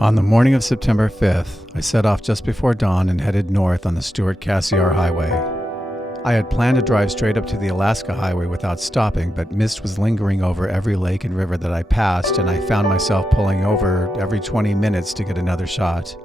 On the morning of September 5th, I set off just before dawn and headed north on the Stewart-Cassiar Highway. I had planned to drive straight up to the Alaska Highway without stopping, but mist was lingering over every lake and river that I passed, and I found myself pulling over every 20 minutes to get another shot.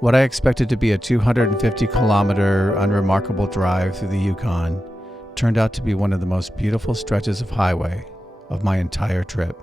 What I expected to be a 250-kilometer unremarkable drive through the Yukon turned out to be one of the most beautiful stretches of highway of my entire trip.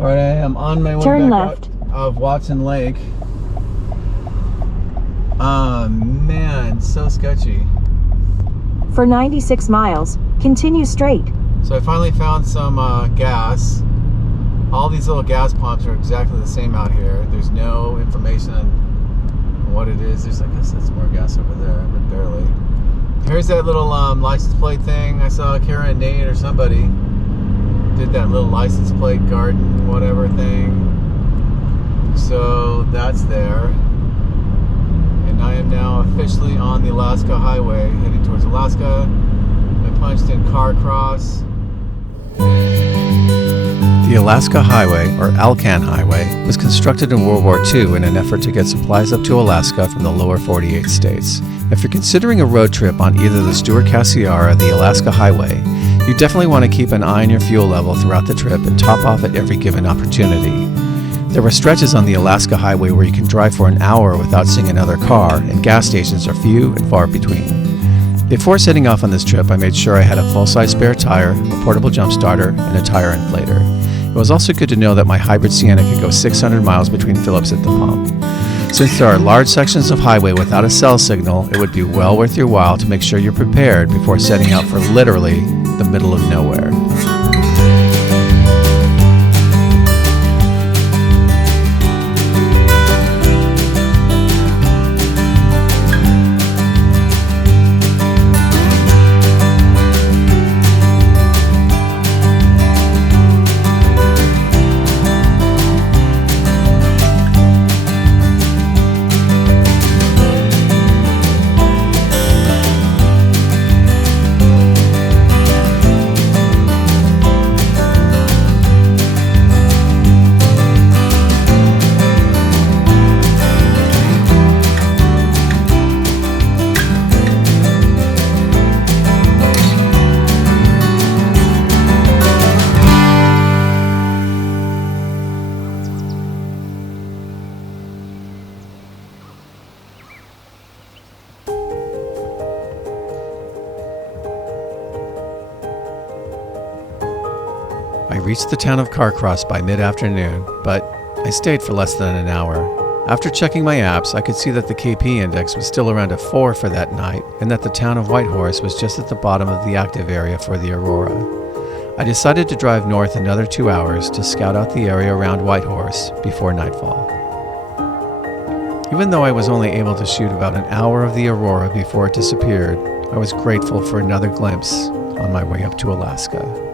All right, I am on my way Turn back left out of Watson Lake. Man, so sketchy. For 96 miles, continue straight. So I finally found some gas. All these little gas pumps are exactly the same out here. There's no information on what it is. There's, I guess that's more gas over there, but barely. Here's that little license plate thing. I saw Kara and Nate or somebody did that little license plate garden whatever thing. So that's there. And I am now officially on the Alaska Highway heading towards Alaska. I punched in Carcross. The Alaska Highway, or Alcan Highway, was constructed in World War II in an effort to get supplies up to Alaska from the lower 48 states. If you're considering a road trip on either the Stewart-Cassiar or the Alaska Highway, you definitely want to keep an eye on your fuel level throughout the trip and top off at every given opportunity. There were stretches on the Alaska Highway where you can drive for an hour without seeing another car, and gas stations are few and far between. Before setting off on this trip, I made sure I had a full-size spare tire, a portable jump starter, and a tire inflator. It was also good to know that my hybrid Sienna could go 600 miles between fills at the pump. Since there are large sections of highway without a cell signal, it would be well worth your while to make sure you're prepared before setting out for literally the middle of nowhere. I reached the town of Carcross by mid-afternoon, but I stayed for less than an hour. After checking my apps, I could see that the KP index was still around a 4 for that night, and that the town of Whitehorse was just at the bottom of the active area for the Aurora. I decided to drive north another 2 hours to scout out the area around Whitehorse before nightfall. Even though I was only able to shoot about an hour of the Aurora before it disappeared, I was grateful for another glimpse on my way up to Alaska.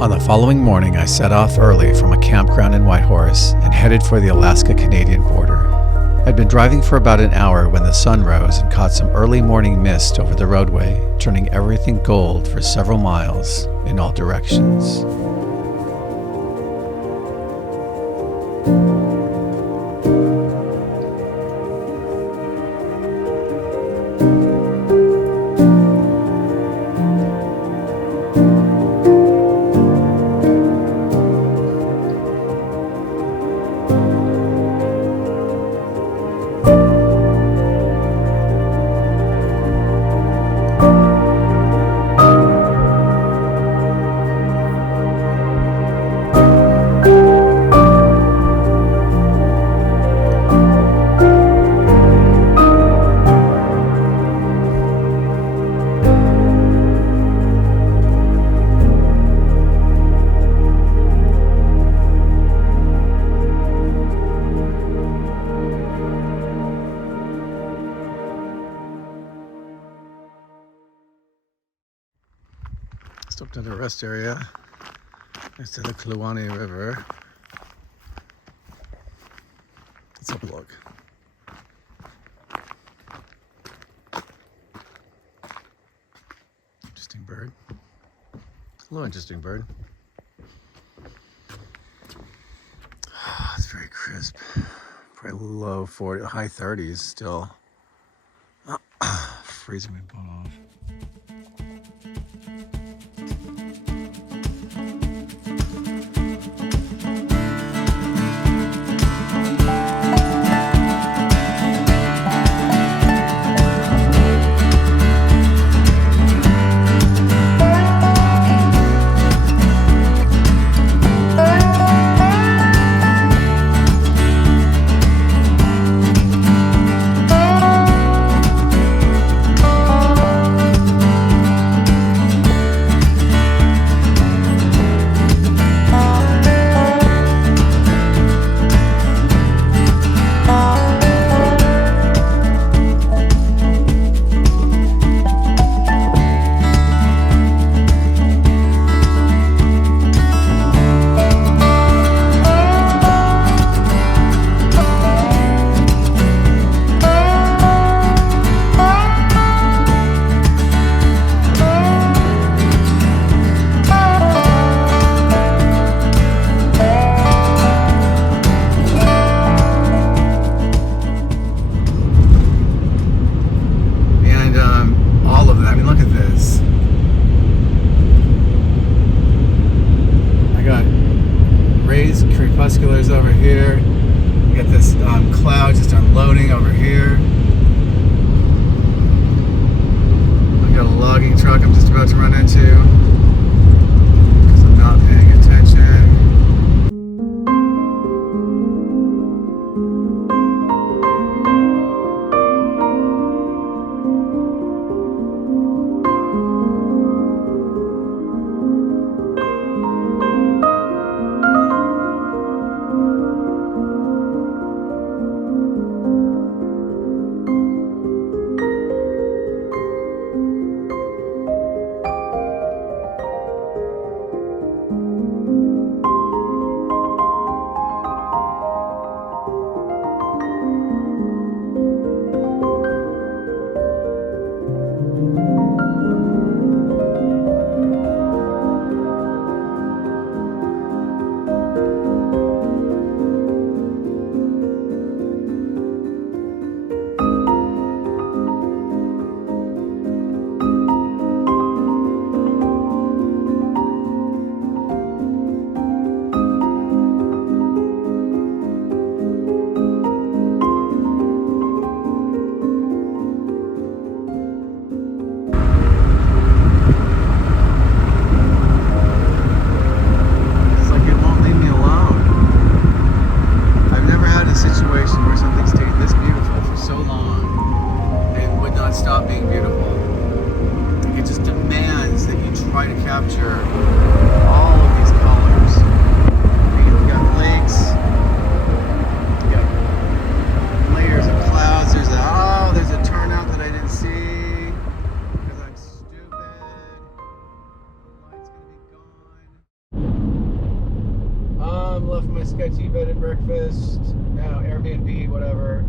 On the following morning, I set off early from a campground in Whitehorse and headed for the Alaska-Canadian border. I'd been driving for about an hour when the sun rose and caught some early morning mist over the roadway, turning everything gold for several miles in all directions. Stopped at a rest area next to the Kluane River. Let's have a look. Interesting bird. A little interesting bird. It's very crisp. Probably low 40, high 30s still. Freezing my butt off. Over here, we got this cloud just unloading over here. I got a logging truck I'm just about to run into because I'm not paying attention. left my sketchy bed and breakfast. No, Airbnb, whatever.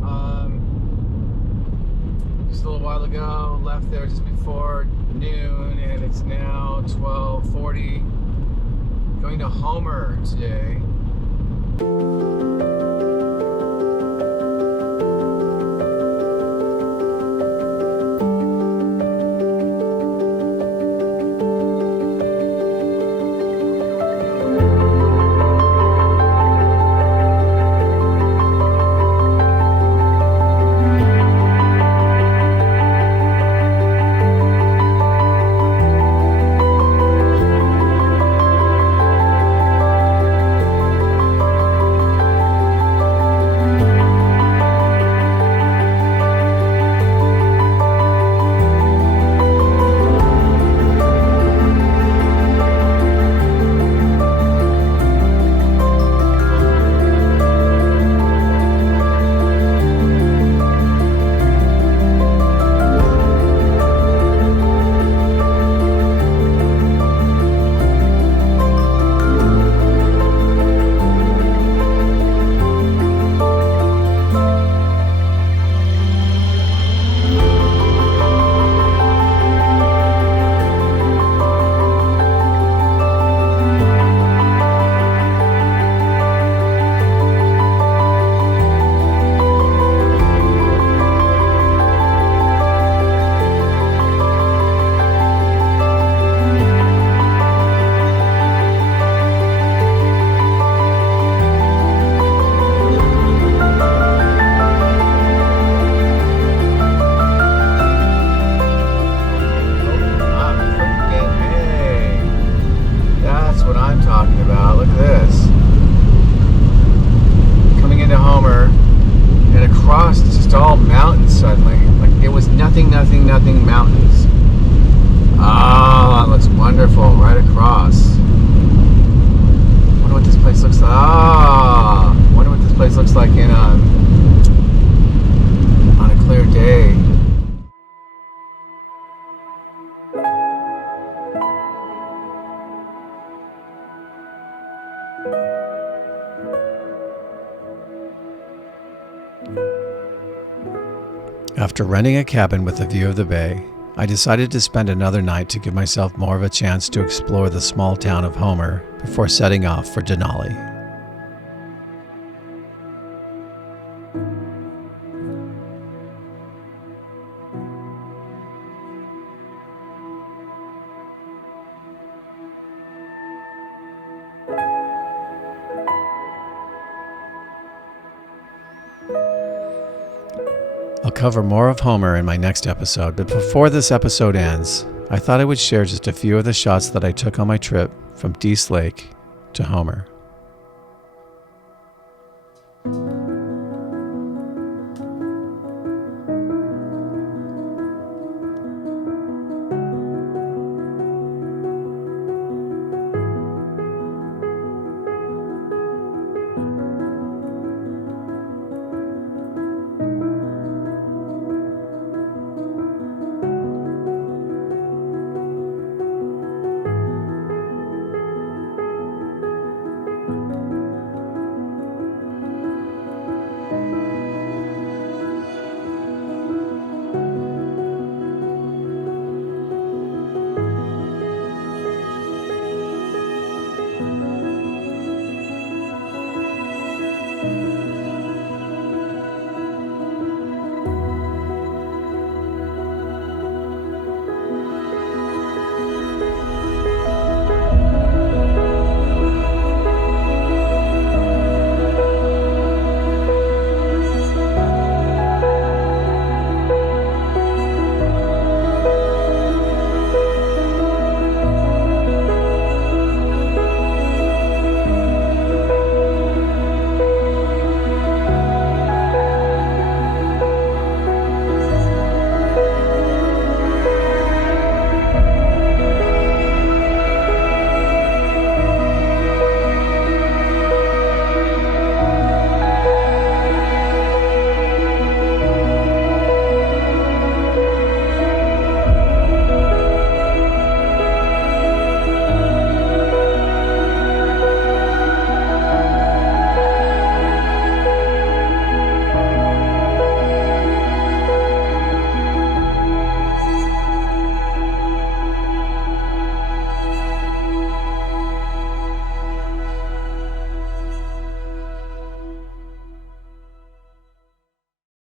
Just a little while ago, left there just before noon, and it's now 12:40. Going to Homer today. Nothing mountains. Oh, that looks wonderful right across. Wonder what this place looks like. Wonder what this place looks like in on a clear day. After renting a cabin with a view of the bay, I decided to spend another night to give myself more of a chance to explore the small town of Homer before setting off for Denali. I'll cover more of Homer in my next episode, but before this episode ends, I thought I would share just a few of the shots that I took on my trip from Dease Lake to Homer.